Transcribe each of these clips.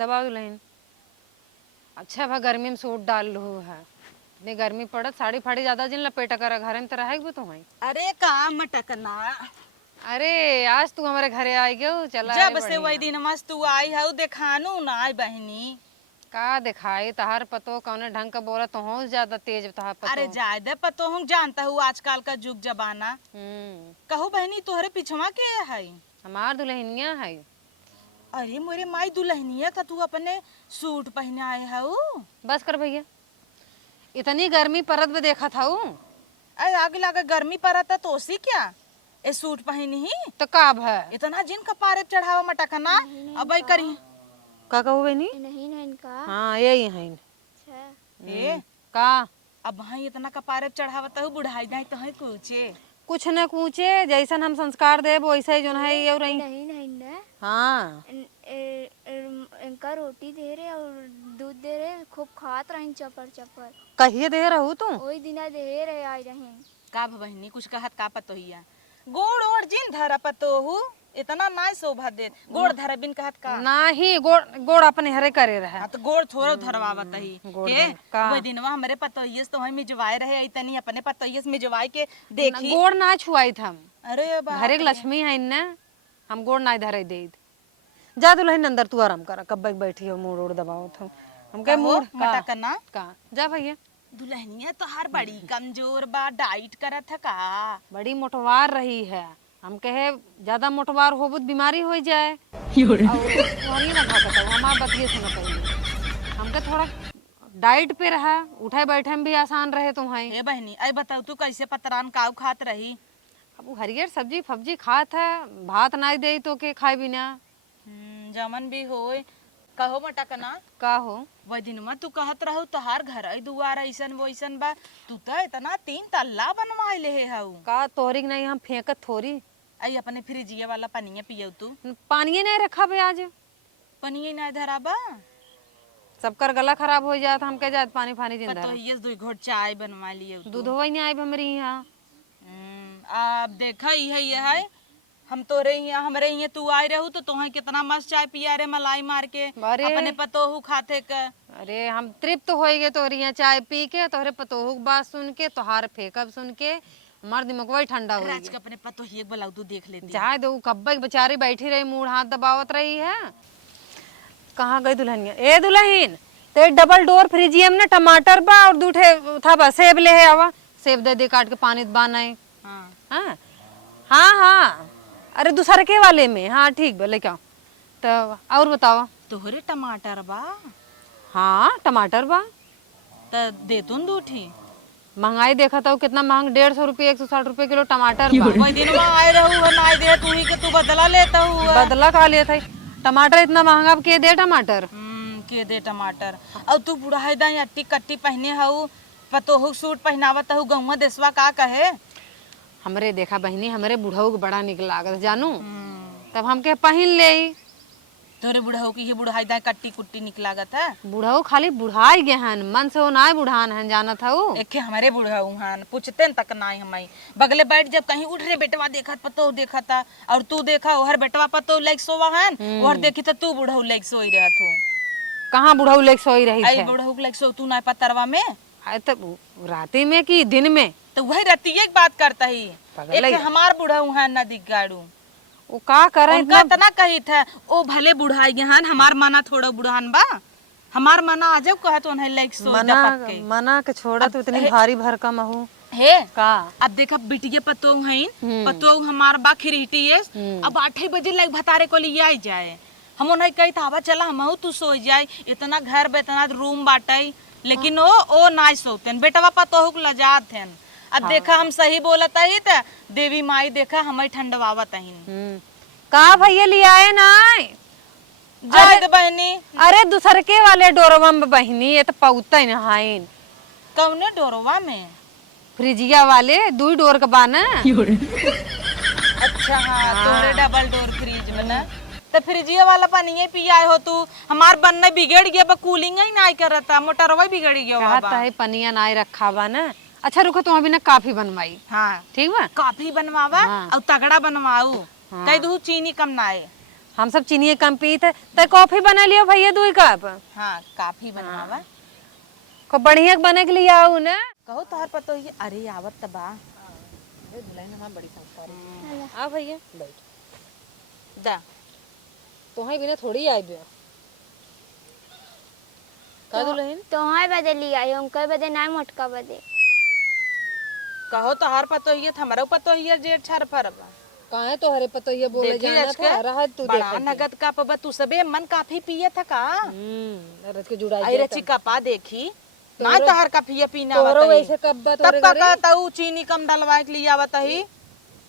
दबाओ दुल्हन। अच्छा भा गर्मी में सूट डाल लो है, इतनी गर्मी पड़त साड़ी फाड़ी ज्यादा जिन लपेटा कर घर में तो रहेगी तो वहीं। अरे काम मटकना अरे आज तू हमारे घरे आई गयो चला। जब से वही दिन मस्त तू आई है देखानू ना आई बहनी। का दिखाई तहार पतो कौने ढंग का बोला तो हो ज्यादा तेज तहार पतो। अरे जाय दे पतो हूँ जानता हूँ आजकल का जुग जमाना। कहो बहनी तोहरे पिछवा के है? हमार दुल्हनिया है। अरे मोरे माई दुल्हनिया का तू अपने सूट पहने आए है। बस कर भैया, इतनी गर्मी परत में देखा था। अरे आगे लगा गर्मी पड़ता तो सी क्या ए सूट पहनी ही तो काब है इतना जिन कपारे चढ़ावा मटकना। अब आई करी का कहू बहनी? नहीं ना इनका। हाँ यही है अच्छा ए का। अब भाई इतना कपारे चढ़ावत हूँ बुढ़ाई जाए तो है कुछ न पूछे जैसन हम संस्कार दे वैसे ही जो है ये रही। नहीं नहीं ना हाँ इनका रोटी दे रहे और दूध दे रहे खूब खात रही चपर चपर। कहिए दे रहू तू। वही दिना दे रहे आई रहे का बहनी कुछ कहत का पतो हिया गोड़ ओड़ जिन धरा पतो हूँ इतना ना शोभा दे गोड़ धरा बिन कहत का नाही गोड़ गोड़ अपने हरे करे रहे। हाँ तो गोड़ थोड़ा धरवावत ही गोड़ के का। वो दिनवा हमरे पतोहियस तो हम मिजवाए रहे इतनी अपने पतोहियस मिजवाए के देखी। गोड़ ना छुआई थम। अरे घरे के लक्ष्मी है इन्ने हम गोड़ ना धरे दे। जा दुल्हन अंदर तू आराम कर कब बैठी हो मुड़ उड़ दबाओ था हम कहे मुड़ मटा करना का। जा भैया। दुल्हनिया तो हर बड़ी कमजोर बा डाइट करत है का। बड़ी मोटवार रही है, हम कहे ज्यादा मोटवार हो बीमारी हो जाए। और ना भागता हमार बतिये सुना पहले हमके थोड़ा डाइट पे रहा उठे बैठे में भी आसान रहे तुम्हारी। हे बहनी आई बताओ तू कैसे पतरान काव खात रही? अब वो हरियर सब्जी फब्जी खात है भात ना दे तो के खाए बिना। जमन भी होए कहो मटकना का हो वह दिन में तू कहत रहो तहार घर आई दुआर ऐसन वो ऐसन बा तू तो इतना 3 तल्ला बनवा ले हऊ का तोहरी नहीं हम फेंकत थोड़ी। आई अपने फ्रिजिया वाला पनिया पियो तू पानी नहीं रखा बे आज पनिया ना धराबा सबकर गला खराब हो जाता हम कह जात पानी फानी जिंदा तो ये 2 घोट चाय बनवा लिए दूध हो नहीं आई हमारी यहाँ। अब देखा ये है हम तो रही हैं हमरे यहाँ तू आए रहू तो तुम्हें कितना मस्त चाय पिया रे मलाई मार के अपने पतोहू खाते का। अरे हम तृप्त हो गए तोहरी यहाँ चाय पी के तोहरे पतोहू की बात सुन के तोहार फेंकब सुन के हमार दिमाग वही ठंडा हो राज के अपने पतोही बोलाऊ तू देख लेती जाए दो कब्बे बेचारी बैठी रही मुंह हाथ दबावत रही है। कहाँ गई दुल्हनिया? ए दुल्हन तो डबल डोर फ्रिजियम ना टमाटर बा और दूठे था बा सेब ले है आवा सेब दे दे काट के पानी बनाए। हाँ हाँ हाँ अरे दूसरे के वाले में हाँ ठीक बोले क्या तो और बताओ। तोहरे टमाटर बा? हाँ टमाटर बा तो दे तुम दूठी महंगाई देखा था कितना महंग 150 रुपये 160 रुपये किलो टमाटर बा। वही दिन में आए रहू ना दे तू ही के तू बदला लेता हूँ बदला का लिया था टमाटर इतना महंगा के दे टमाटर के दे टमाटर और तू बुढ़ाई दा अट्टी कट्टी पहने हऊ पतोहू सूट पहनावत हऊ गहुआ देसवा का कहे हमरे देखा बहनी हमरे बुढ़ऊ बड़ा निक लागत जानू तब हमके पहन ले। तोरे बुढ़ऊ की बुढ़ाई दा कट्टी कुट्टी निकलागत है। बुढ़ऊ खाली बुढ़ाई गए हन मन से वो ना बुढ़ान हन जाना था वो एक हमारे बुढ़ऊ हन पूछते तक ना हमारी बगले बैठ जब कहीं उठ रहे बेटवा देखा पतो देखा था और तू देखा हर बेटवा पतो लाइक सोवा हन और देखी तो तू बुढ़ऊ लाइक सोई रहा तू। कहाँ बुढ़ऊ लेके सोई रही आई बुढ़ऊ लाइक सो तू ना पतरवा में तो राती में कि दिन में तो वही रहती एक बात करता ही एक हमार बुढ़ऊ है न दिगाड़ू वो का करे इतना कही था ओ भले बुढ़ाई गहन हमार मना थोड़ा बुढ़ान बा हमार मना आ जाओ कहे तो लाइक सो मना के छोड़ा तो इतनी भारी भरकम हो हे का। अब देखा बिटिया पतो है पतो हमार बा खिरीटी अब 8 बजे लाइक भतारे को लिए आई जाए हम उन्हें कही था चला हम तू सो जाए इतना घर बे इतना रूम बाटे लेकिन ओ ना सोते बेटवा पतो लजात है। अब देखा हम सही बोलता ही था देवी माई देखा हमें ठंडवावत ही का भैया ले आए ना जाए बहनी। अरे दूसरे के वाले डोरवा में बहनी ये तो पौता नहाइन कौने डोरवा में? फ्रिजिया वाले 2 डोर का बाना। अच्छा हाँ तोरे डबल डोर फ्रिज में ना तो फ्रिजिया वाला पानी पिया हो तू हमार बनने बिगड़ गया कूलिंग ही नहीं करता मोटरवा बिगड़ गया है पनिया ना रखा बा ना। अच्छा रुको तुम अभी ना काफी बनवाई। हाँ ठीक बा काफी बनवावा और तगड़ा बनवाऊ कह दू चीनी कम ना आए। हम सब चीनी कम पीते। ते कॉफी बना लियो भैया 2 कप। हाँ काफी बनवावा। खूब बढ़िया बने के लिए आओ ना। कहो तोहर पतो ही अरे आवत तबा आ भैया बैठ। दा तोहे बिना थोड़ी आई बे का दुल्हन। तोहाय बदे ली आई उनके बदे ना मोटका बदे। कहो तोहर पतो ही हमारा पतो ही जेठ छर फरबा काहे तोहरे पतो ये बोले देखी जाना रचके, था रहा तू बड़ा देख नगद का पबा तू सबे मन काफी पिए था का रच के जुड़ा आई रची कपा देखी ना तोहर का पिए पीना तोहरो बताई वैसे कब्बा तब तोरे का घरे कहता हूँ चीनी कम डलवाए के लिए आवत ही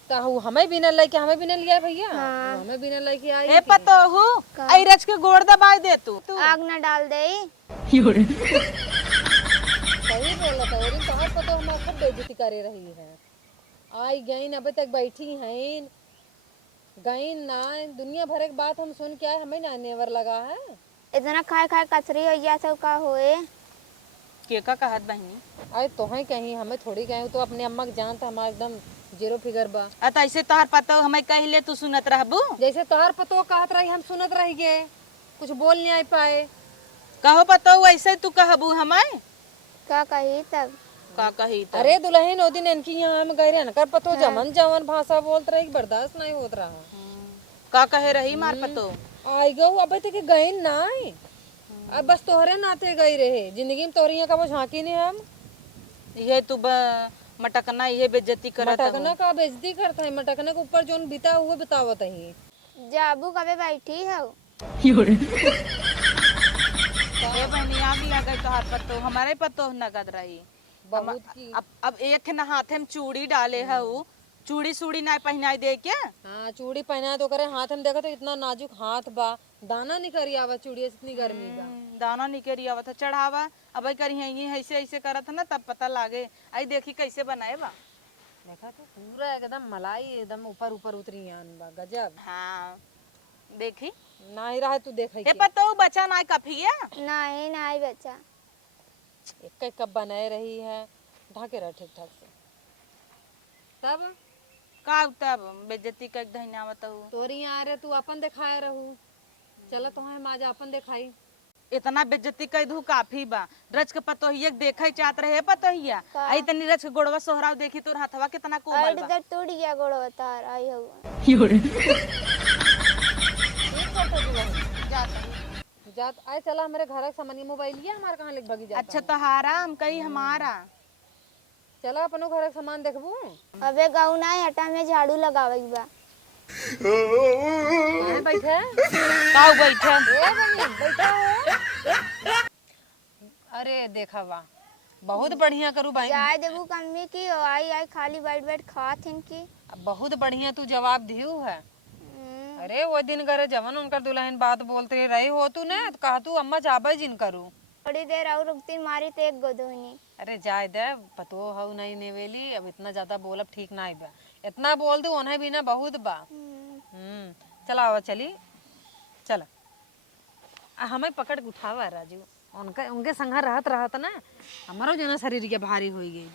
ताहू हमें बिना लेके हमें बिना लिया भैया हमें बिना लेके आई हे पतो हूँ आई रच के गोड़ दबाए दे तू आग न डाल दे। सही बोला था और तोहर पतो हम खूब बेइज्जती करे रही है। आई गईन अबे तक बैठी हैं गईन ना दुनिया भर की बात हम सुन के आए हमें ना नेवर लगा है। इतना खाए खाए कचरी हो गया सब का होए। के का कहत बहनी अरे तोहे कहीं हमें थोड़ी कहीं तो अपने अम्मा के जानता हमारा एकदम जीरो फिगर बा। अत ऐसे तोहर पतो हमें कहले तू सुनत रहबू जैसे तोहर पतो कहत रही हम सुनत रही गे कुछ बोल नहीं आ पाए। कहो पतो ऐसे तू कहबू हमें का कही तब का कही तो अरे दुल्हन ओ दिन इनकी यहाँ हम गए रहे कर पतो जमन जवन भाषा बोलत रही बर्दाश्त नहीं होत रहा। का कहे रही मार पतो आई गो अबे तक गई ना अब बस तोहरे नाते गई रहे जिंदगी में तोहरी यहाँ का वो झांकी नहीं हम। ये तू मटकना ये बेइज्जती करत मटकना का बेइज्जती करता है मटकना के ऊपर जोन बिता हुए बतावत है। जाबू कबे बैठी है ए बहनी आग लगे तोहर पतो हमारे पतो नगद रही बहुत की अब एक न हाथे में चूड़ी डाले है चूड़ी सूड़ी ना पहनाई दे के हाँ चूड़ी पहना तो करे हाथ में देखा तो इतना नाजुक हाथ बा दाना नहीं करी आवा चूड़ी इतनी गर्मी बा। दाना निकरी आवत है चढ़ावा अब आई करी है ऐसे ऐसे करत है ना तब पता लागे आई देखी कैसे बनाए बा देखा तो पूरा एकदम मलाई एकदम ऊपर ऊपर उतरी आन बा गजब। हाँ देखी ना ही रहा तू देख ए पतो बच्चा ना कफिया नहीं नहीं बच्चा एक एक कप बनाए रही है ढाके रह ठीक ठाक से तब का तब बेइज्जती कर धइना बताऊ तोरी यहाँ आ रहे तू अपन दिखाए रहू चलो तो हम आज अपन दिखाई। इतना बेइज्जती कर दू काफी बा रच के पतोहिया देखे चाहत रहे पतोहिया आई तनी रच के गोड़वा सोहराव देखी तोर हथवा कितना कोमल अड़ बा दर टूट गया गोड़ तार आई हो जात आए चला हमारे घर का सामान्य मोबाइल लिया हमारे कहाँ लिख भगी जाता अच्छा तोहारा हम कही हमारा चला अपनो घर का सामान देखबू। अबे गाँव ना हटा में झाड़ू लगावे बा कहाँ बैठे काऊ बैठे ए बहन बैठा अरे देखा वाह बहुत बढ़िया करू भाई जाए देबू कम्मी की हो आई आई खाली बैठ बैठ खात इनकी बहुत बढ़िया तू जवाब दियो है। अरे वो दिन करे जवन उनकर दुल्हन बात बोलते रही हो तू ने तो कहा तू अम्मा जाबे जिन करू थोड़ी देर और रुकती मारी तो एक गोदोनी। अरे जाए दे पतो हऊ नहीं नेवेली अब इतना ज्यादा बोलब ठीक ना बा इतना बोल दू उन्हें भी ना बहुत बा। चला आवा चली चला हमें पकड़ के उठावा राजू उनका उनके संग रहत रहत ना हमारो जना शरीर के भारी हो गई।